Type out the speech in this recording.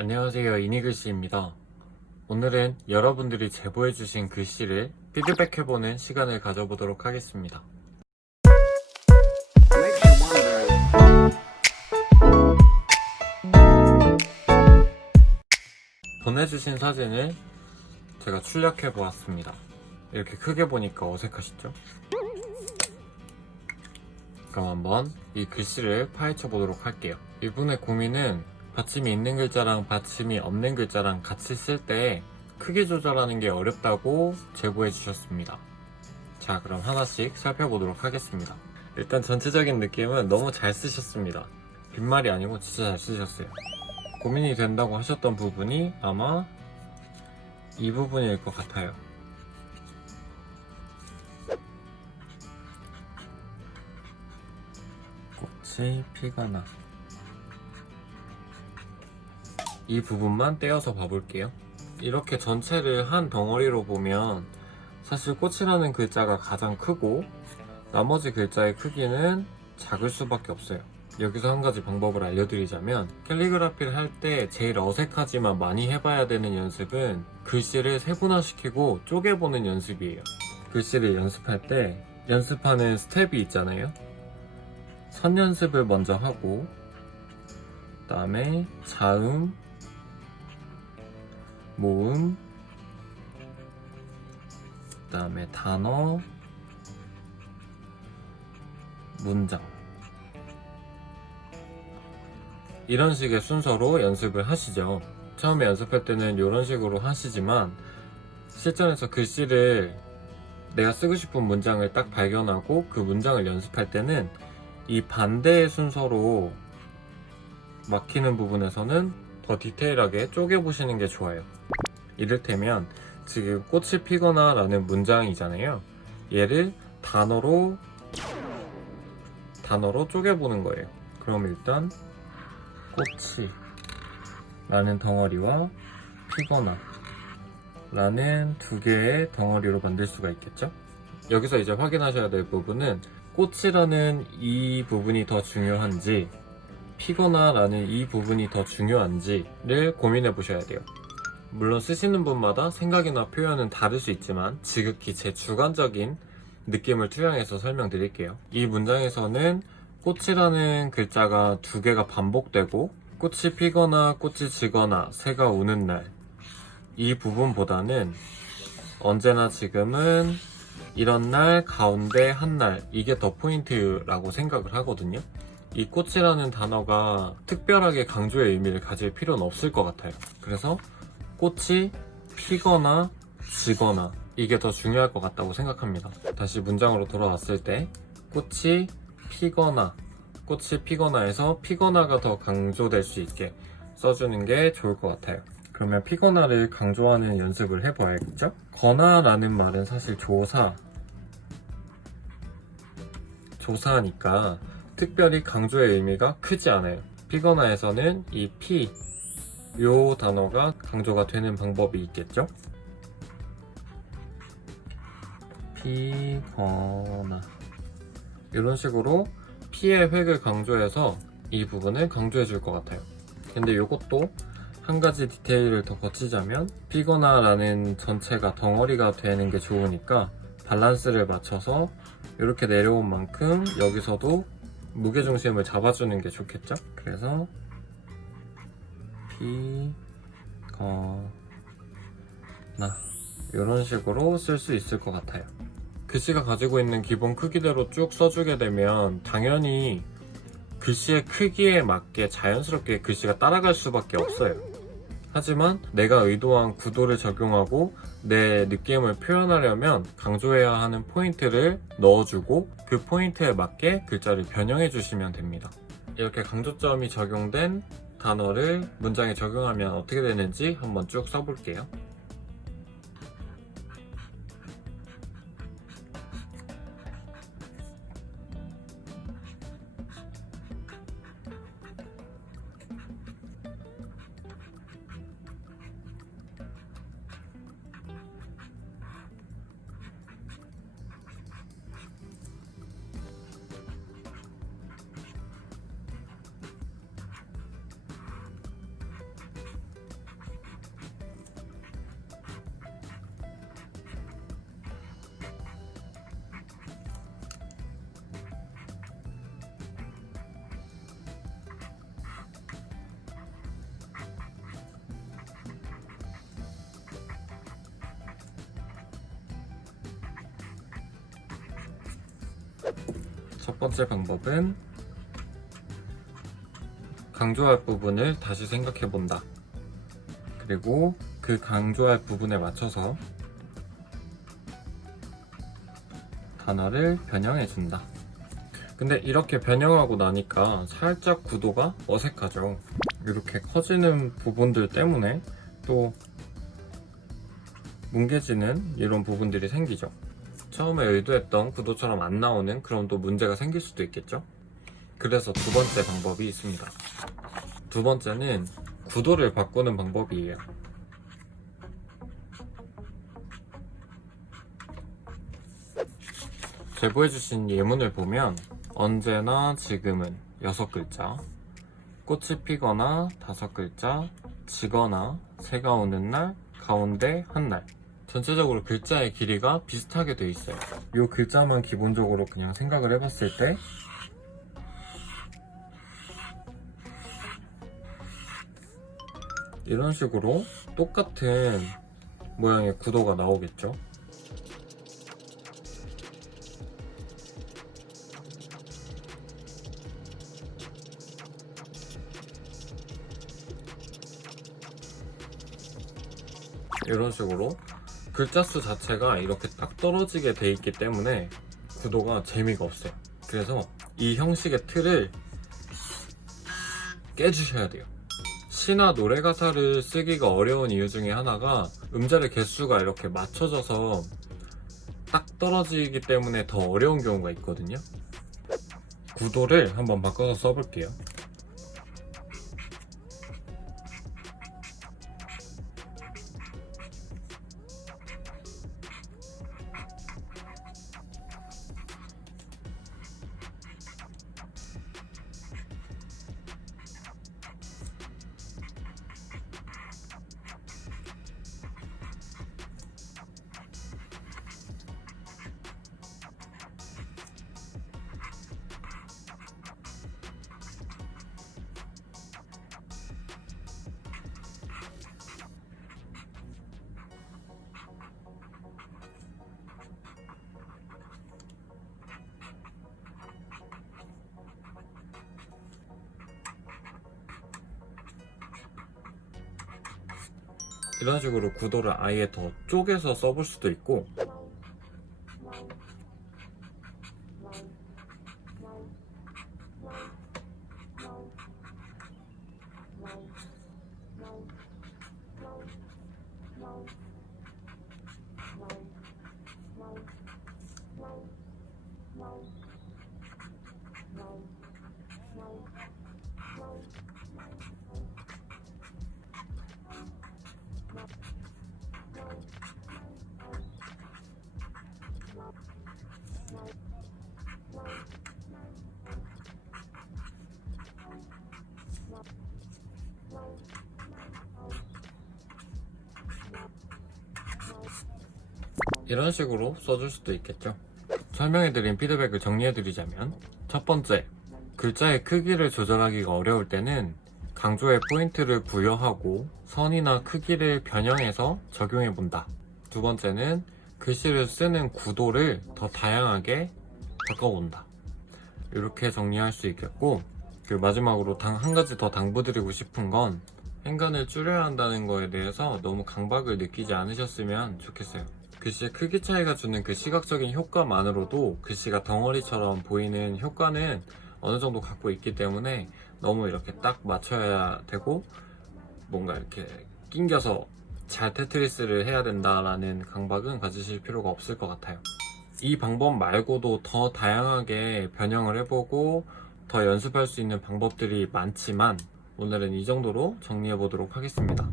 안녕하세요 이니글씨입니다 오늘은 여러분들이 제보해주신 글씨를 피드백해보는 시간을 가져보도록 하겠습니다. 보내주신 사진을 제가 출력해보았습니다 이렇게 크게 보니까 어색하시죠? 그럼 한번 이 글씨를 파헤쳐 보도록 할게요 이분의 고민은 받침이 있는 글자랑 받침이 없는 글자랑 같이 쓸 때 크기 조절하는 게 어렵다고 제보해 주셨습니다. 자 그럼 하나씩 살펴보도록 하겠습니다. 일단 전체적인 느낌은 너무 잘 쓰셨습니다. 빈말이 아니고 진짜 잘 쓰셨어요. 고민이 된다고 하셨던 부분이 아마 이 부분일 것 같아요. 꽃이 피거나 이 부분만 떼어서 봐볼게요. 이렇게 전체를 한 덩어리로 보면 사실 꽃이라는 글자가 가장 크고 나머지 글자의 크기는 작을 수밖에 없어요. 여기서 한 가지 방법을 알려드리자면 캘리그라피를 할 때 제일 어색하지만 많이 해봐야 되는 연습은 글씨를 세분화시키고 쪼개보는 연습이에요. 글씨를 연습할 때 연습하는 스텝이 있잖아요. 선 연습을 먼저 하고 그 다음에 자음, 모음, 그 다음에 단어, 문장. 이런 식의 순서로 연습을 하시죠. 처음에 연습할 때는 이런 식으로 하시지만 실전에서 글씨를 내가 쓰고 싶은 문장을 딱 발견하고 그 문장을 연습할 때는 이 반대의 순서로 막히는 부분에서는 더 디테일하게 쪼개보시는 게 좋아요. 이를테면 지금 꽃이 피거나 라는 문장이잖아요. 얘를 단어로 단어로 쪼개보는 거예요. 그럼 일단 꽃이 라는 덩어리와 피거나 라는 두 개의 덩어리로 만들 수가 있겠죠? 여기서 이제 확인하셔야 될 부분은 꽃이라는 이 부분이 더 중요한지 피거나 라는 이 부분이 더 중요한지를 고민해 보셔야 돼요. 물론 쓰시는 분마다 생각이나 표현은 다를 수 있지만 지극히 제 주관적인 느낌을 투영해서 설명드릴게요. 이 문장에서는 꽃이라는 글자가 두 개가 반복되고 꽃이 피거나 꽃이 지거나 새가 우는 날 이 부분보다는 언제나 지금은 이런 날 가운데 한 날 이게 더 포인트라고 생각을 하거든요. 이 꽃이라는 단어가 특별하게 강조의 의미를 가질 필요는 없을 것 같아요. 그래서 꽃이 피거나 지거나 이게 더 중요할 것 같다고 생각합니다. 다시 문장으로 돌아왔을 때 꽃이 피거나 꽃이 피거나에서 피거나가 더 강조될 수 있게 써주는 게 좋을 것 같아요. 그러면 피거나를 강조하는 연습을 해봐야겠죠? 거나라는 말은 사실 조사 조사니까 특별히 강조의 의미가 크지 않아요. 피거나에서는 이 피, 요 단어가 강조가 되는 방법이 있겠죠? 피거나 이런 식으로 피의 획을 강조해서 이 부분을 강조해 줄 것 같아요. 근데 이것도 한 가지 디테일을 더 거치자면 피거나 라는 전체가 덩어리가 되는 게 좋으니까 밸런스를 맞춰서 이렇게 내려온 만큼 여기서도 무게중심을 잡아주는 게 좋겠죠? 그래서 피거나 이런 식으로 쓸 수 있을 것 같아요. 글씨가 가지고 있는 기본 크기대로 쭉 써주게 되면 당연히 글씨의 크기에 맞게 자연스럽게 글씨가 따라갈 수밖에 없어요. 하지만 내가 의도한 구도를 적용하고 내 느낌을 표현하려면 강조해야 하는 포인트를 넣어주고 그 포인트에 맞게 글자를 변형해 주시면 됩니다. 이렇게 강조점이 적용된 단어를 문장에 적용하면 어떻게 되는지 한번 쭉 써볼게요. 첫 번째 방법은 강조할 부분을 다시 생각해 본다. 그리고 그 강조할 부분에 맞춰서 단어를 변형해 준다. 근데 이렇게 변형하고 나니까 살짝 구도가 어색하죠. 이렇게 커지는 부분들 때문에 또 뭉개지는 이런 부분들이 생기죠. 처음에 의도했던 구도처럼 안 나오는 그런 또 문제가 생길 수도 있겠죠. 그래서 두 번째 방법이 있습니다. 두 번째는 구도를 바꾸는 방법이에요. 제보해주신 예문을 보면 언제나 지금은 여섯 글자, 꽃이 피거나 다섯 글자, 지거나 새가 오는 날, 가운데 한 날. 전체적으로 글자의 길이가 비슷하게 돼 있어요. 이 글자만 기본적으로 그냥 생각을 해봤을 때 이런 식으로 똑같은 모양의 구도가 나오겠죠. 이런 식으로 글자 수 자체가 이렇게 딱 떨어지게 돼 있기 때문에 구도가 재미가 없어요. 그래서 이 형식의 틀을 깨주셔야 돼요. 시나 노래 가사를 쓰기가 어려운 이유 중에 하나가 음절의 개수가 이렇게 맞춰져서 딱 떨어지기 때문에 더 어려운 경우가 있거든요. 구도를 한번 바꿔서 써볼게요. 이런 식으로 구도를 아예 더 쪼개서 써볼 수도 있고 이런 식으로 써줄 수도 있겠죠. 설명해드린 피드백을 정리해드리자면 첫 번째, 글자의 크기를 조절하기가 어려울 때는 강조의 포인트를 부여하고 선이나 크기를 변형해서 적용해본다. 두 번째는 글씨를 쓰는 구도를 더 다양하게 바꿔본다. 이렇게 정리할 수 있겠고, 그리고 마지막으로 당, 한 가지 더 당부드리고 싶은 건 행간을 줄여야 한다는 거에 대해서 너무 강박을 느끼지 않으셨으면 좋겠어요. 글씨의 크기 차이가 주는 그 시각적인 효과만으로도 글씨가 덩어리처럼 보이는 효과는 어느 정도 갖고 있기 때문에 너무 이렇게 딱 맞춰야 되고 뭔가 이렇게 낑겨서 잘 테트리스를 해야 된다라는 강박은 가지실 필요가 없을 것 같아요. 이 방법 말고도 더 다양하게 변형을 해보고 더 연습할 수 있는 방법들이 많지만 오늘은 이 정도로 정리해 보도록 하겠습니다.